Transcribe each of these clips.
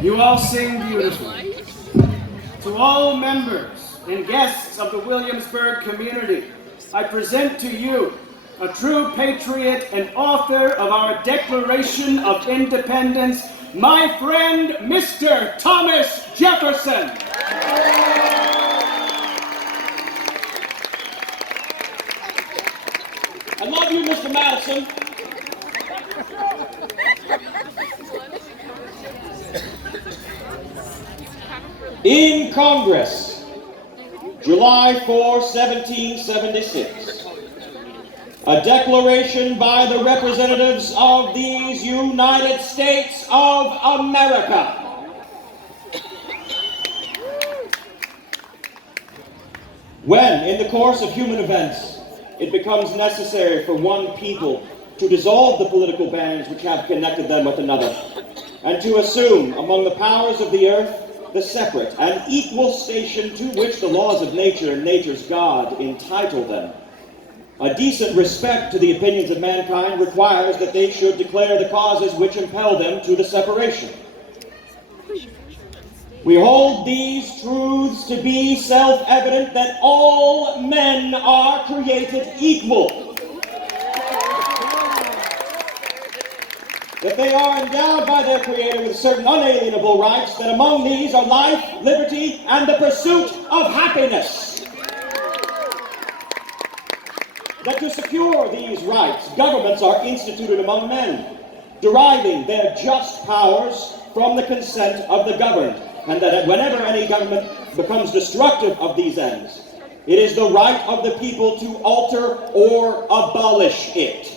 You all sing beautifully. To all members and guests of the Williamsburg community, I present to you a true patriot and author of our Declaration of Independence, my friend, Mr. Thomas Jefferson. I love you, Mr. Madison. In Congress, July 4, 1776, a declaration by the representatives of these United States of America. When, in the course of human events, it becomes necessary for one people to dissolve the political bands which have connected them with another, and to assume among the powers of the earth the separate and equal station to which the laws of nature and nature's God entitle them. A decent respect to the opinions of mankind requires that they should declare the causes which impel them to the separation. We hold these truths to be self-evident, that all men are created equal, that they are endowed by their Creator with certain unalienable rights, that among these are life, liberty, and the pursuit of happiness. That to secure these rights, governments are instituted among men, deriving their just powers from the consent of the governed, and that whenever any government becomes destructive of these ends, it is the right of the people to alter or abolish it.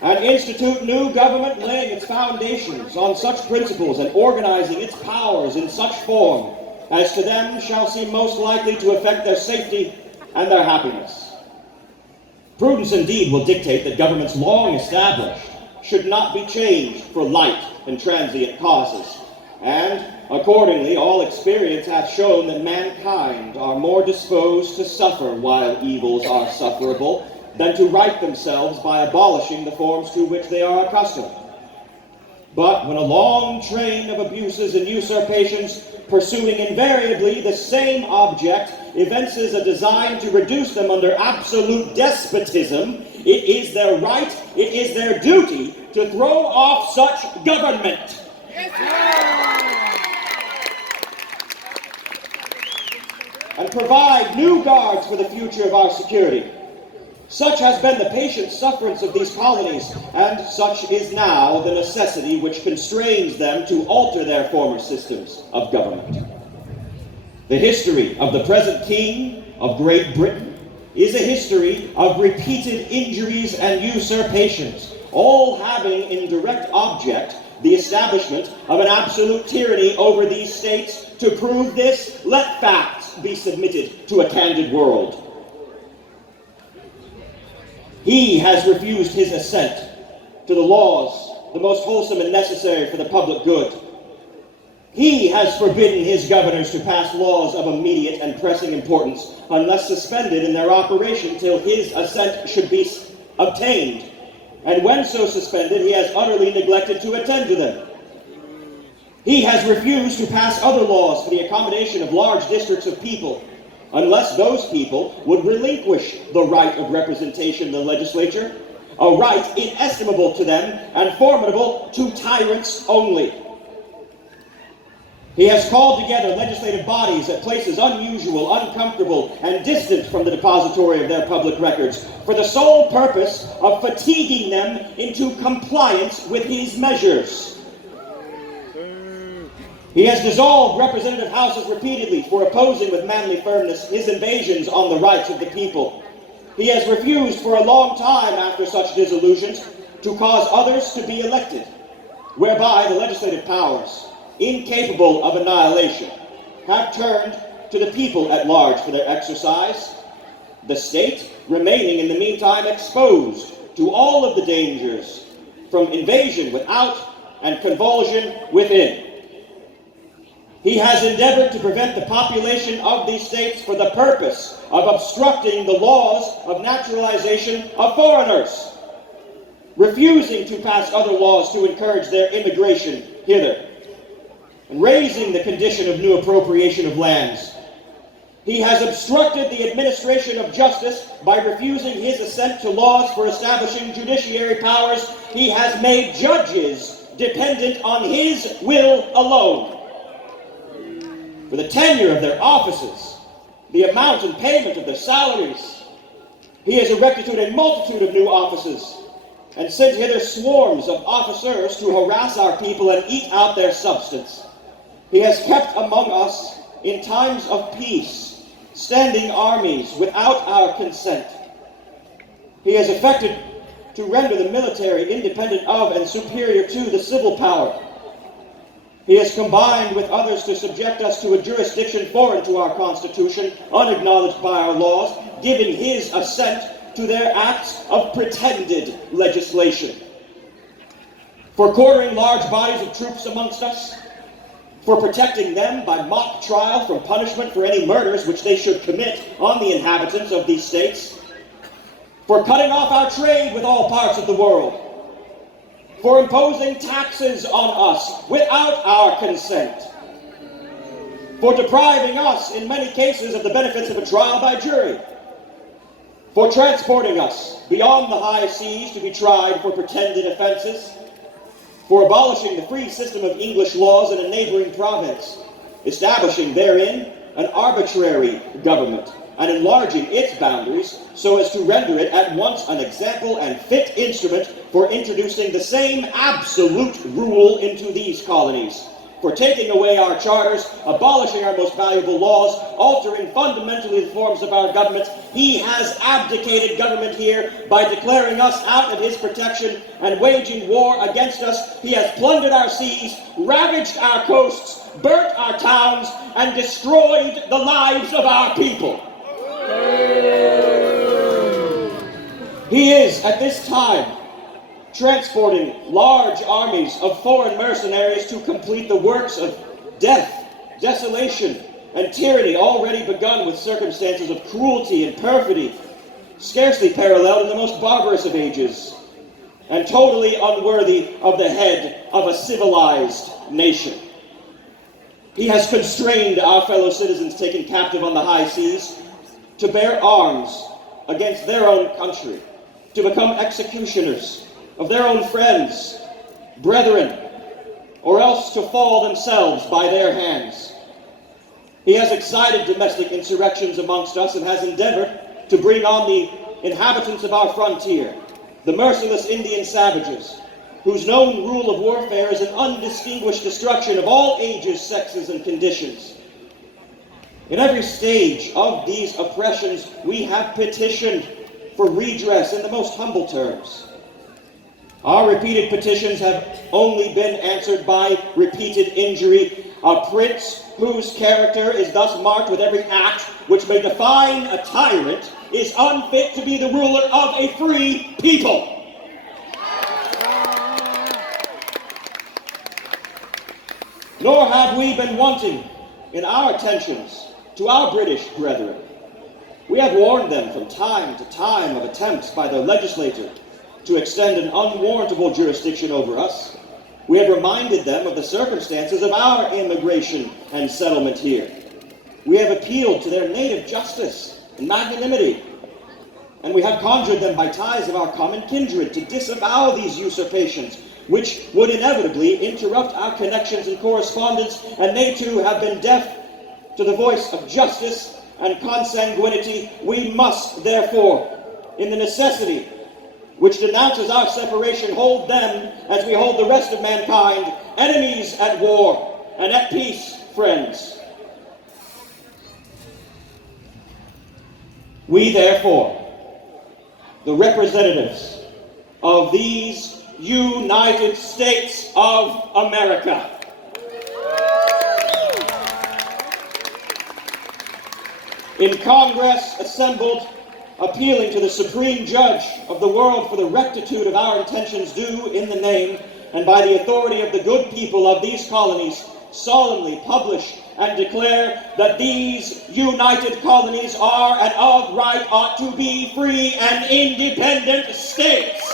And institute new government, laying its foundations on such principles and organizing its powers in such form as to them shall seem most likely to affect their safety and their happiness. Prudence indeed will dictate that governments long established should not be changed for light and transient causes, and accordingly all experience hath shown that mankind are more disposed to suffer while evils are sufferable than to right themselves by abolishing the forms to which they are accustomed. But when a long train of abuses and usurpations, pursuing invariably the same object, evinces a design to reduce them under absolute despotism, it is their right, it is their duty to throw off such government. And provide new guards for the future of our security. Such has been the patient sufferance of these colonies, and such is now the necessity which constrains them to alter their former systems of government. The history of the present King of Great Britain is a history of repeated injuries and usurpations, all having in direct object the establishment of an absolute tyranny over these states. To prove this, let facts be submitted to a candid world. He has refused his assent to the laws, the most wholesome and necessary for the public good. He has forbidden his governors to pass laws of immediate and pressing importance unless suspended in their operation till his assent should be obtained. And when so suspended, he has utterly neglected to attend to them. He has refused to pass other laws for the accommodation of large districts of people, unless those people would relinquish the right of representation in the legislature, a right inestimable to them and formidable to tyrants only. He has called together legislative bodies at places unusual, uncomfortable, and distant from the depository of their public records, for the sole purpose of fatiguing them into compliance with his measures. He has dissolved representative houses repeatedly for opposing with manly firmness his invasions on the rights of the people. He has refused for a long time after such dissolutions to cause others to be elected, whereby the legislative powers, incapable of annihilation, have turned to the people at large for their exercise, the state remaining in the meantime exposed to all of the dangers from invasion without and convulsion within. He has endeavored to prevent the population of these states for the purpose of obstructing the laws of naturalization of foreigners. refusing to pass other laws to encourage their immigration hither, and raising the condition of new appropriation of lands. He has obstructed the administration of justice by refusing his assent to laws for establishing judiciary powers. He has made judges dependent on his will alone. For the tenure of their offices, the amount and payment of their salaries, he has erected a multitude of new offices, and sent hither swarms of officers to harass our people and eat out their substance. He has kept among us, in times of peace, standing armies without our consent. He has effected to render the military independent of and superior to the civil power. He has combined with others to subject us to a jurisdiction foreign to our Constitution, unacknowledged by our laws, giving his assent to their acts of pretended legislation. For quartering large bodies of troops amongst us, for protecting them by mock trial from punishment for any murders which they should commit on the inhabitants of these states, for cutting off our trade with all parts of the world, for imposing taxes on us without our consent, for depriving us, in many cases, of the benefits of a trial by jury, for transporting us beyond the high seas to be tried for pretended offenses, for abolishing the free system of English laws in a neighboring province, establishing therein an arbitrary government, and enlarging its boundaries so as to render it at once an example and fit instrument for introducing the same absolute rule into these colonies, for taking away our charters, abolishing our most valuable laws, altering fundamentally the forms of our government. He has abdicated government here by declaring us out of his protection and waging war against us. He has plundered our seas, ravaged our coasts, burnt our towns, and destroyed the lives of our people. He is, at this time, transporting large armies of foreign mercenaries to complete the works of death, desolation, and tyranny already begun with circumstances of cruelty and perfidy, scarcely paralleled in the most barbarous of ages, and totally unworthy of the head of a civilized nation. He has constrained our fellow citizens taken captive on the high seas to bear arms against their own country, to become executioners of their own friends, brethren, or else to fall themselves by their hands. He has excited domestic insurrections amongst us and has endeavored to bring on the inhabitants of our frontier, the merciless Indian savages, whose known rule of warfare is an undistinguished destruction of all ages, sexes, and conditions. In every stage of these oppressions, we have petitioned for redress in the most humble terms. Our repeated petitions have only been answered by repeated injury. A prince whose character is thus marked with every act which may define a tyrant is unfit to be the ruler of a free people. Nor have we been wanting in our attentions to our British brethren. We have warned them from time to time of attempts by their legislature to extend an unwarrantable jurisdiction over us. We have reminded them of the circumstances of our immigration and settlement here. We have appealed to their native justice and magnanimity, and we have conjured them by ties of our common kindred to disavow these usurpations, which would inevitably interrupt our connections and correspondence, and they too have been deaf to the voice of justice and consanguinity. We must, therefore, in the necessity which denounces our separation, hold them, as we hold the rest of mankind, enemies at war, and at peace, friends. We, therefore, the representatives of these United States of America, in Congress assembled, appealing to the supreme judge of the world for the rectitude of our intentions, do, in the name and by the authority of the good people of these colonies, solemnly publish and declare that these united colonies are and of right ought to be free and independent states.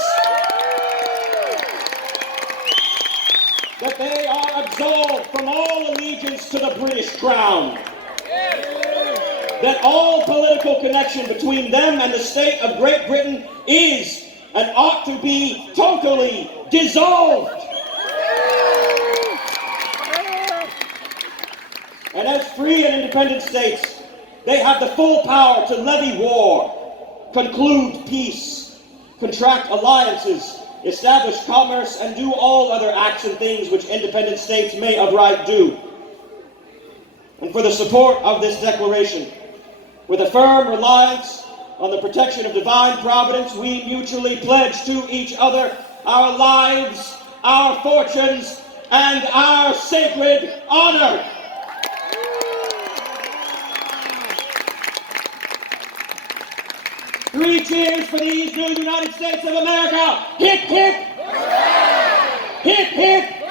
that they are absolved from all allegiance to the British Crown, that all political connection between them and the state of Great Britain is and ought to be totally dissolved. And as free and independent states, they have the full power to levy war, conclude peace, contract alliances, establish commerce, and do all other acts and things which independent states may of right do. And for the support of this declaration, with a firm reliance on the protection of divine providence, we mutually pledge to each other our lives, our fortunes, and our sacred honor. Three cheers for these new United States of America. Hip, hip. Hip, hip.